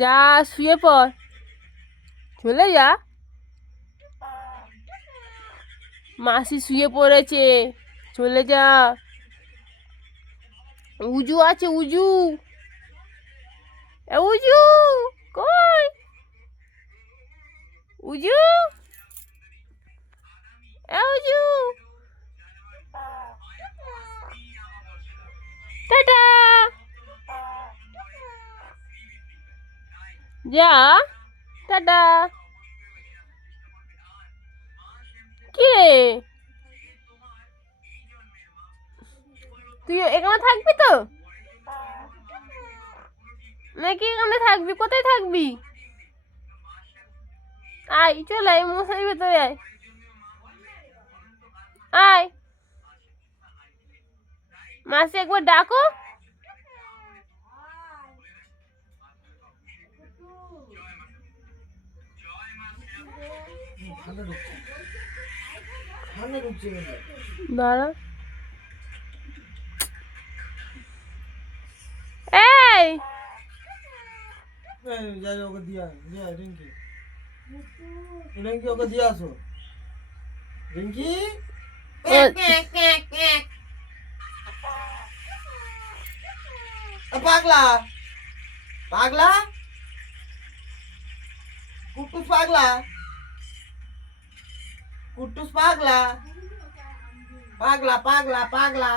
যা শুয়ে পড়, চলে যা। মাসি শুয়ে পড়েছে, চলে যা। উজু আছে, উজু। উজু কই? উজু, উজু। টাটা, যা। টাটা। কি রে, তুই এখানে থাকবি তো নাকি? এখানে থাকবি? কোথায় থাকবি? আয়, চলে আয়, মশারির ভেতরে আয়। আয়, মাসি একবার ডাকো। দাঁড়া। এই ওকে দিয়ে রিঙ্কি, রিঙ্কি ওকে দিয়ে আসো। রিঙ্কি পাগলা, পাগলা, কুট্টুস পাগলা, কুট্টুস পাগলা, পাগলা পাগলা পাগলা।